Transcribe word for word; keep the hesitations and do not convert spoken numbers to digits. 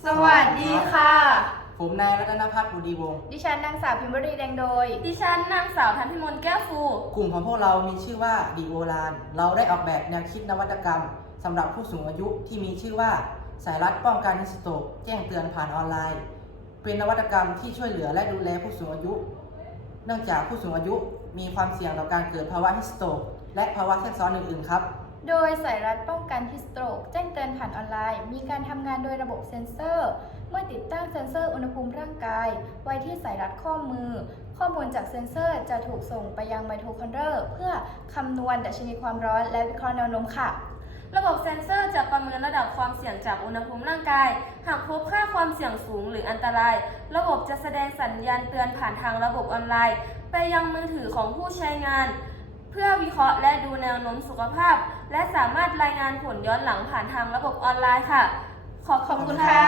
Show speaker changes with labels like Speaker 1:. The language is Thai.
Speaker 1: สวัสดีค่ะ
Speaker 2: ผมนายรัตนภัทรบุดีวงศ์
Speaker 1: ดิฉันนางสาวพิมพ์วรีแดงโดย
Speaker 3: ดิฉันนางสาวทันพิมลแก้วฟู
Speaker 2: กลุ่มของพวกเรามีชื่อว่าดีโอลานเราได้ออกแบบแนวคิดนวัตกรรมสำหรับผู้สูงอายุที่มีชื่อว่าสายรัดป้องกันฮิสโตรกแจ้งเตือนผ่านออนไลน์เป็นนวัตกรรมที่ช่วยเหลือและดูแลผู้สูงอายุเนื่องจากผู้สูงอายุมีความเสี่ยงต่อการเกิดภาวะฮิสโตรกและภาวะแทรกซ้อนอื่นๆครับ
Speaker 1: โดยสายรัดป้องกันฮิสโตรกแจ้งเตือนผ่านออนไลน์มีการทำงานโดยระบบเซ็นเซอร์เมื่อติดตั้งเซ็นเซอร์อุณหภูมิร่างกายไว้ที่สายรัดข้อมือข้อมูลจากเซ็นเซอร์จะถูกส่งไปยังไมโทคอนเดอร์เพื่อคำนวณดัชนีความร้อนและวิเคราะห์แนวโน้มค่ะ
Speaker 3: ระบบเซ็นเซอร์จะประเมินระดับความเสี่ยงจากอุณหภูมิร่างกายหากพบค่าความเสี่ยงสูงหรืออันตรายระบบจะแสดงสัญญาณเตือนผ่านทางระบบออนไลน์ไปยังมือถือของผู้ใช้งานเพื่อวิเคราะห์และดูแนวโน้มสุขภาพและสามารถรายงานผลย้อนหลังผ่านทางระบบออนไลน์ค่ะขอบคุณค่ะ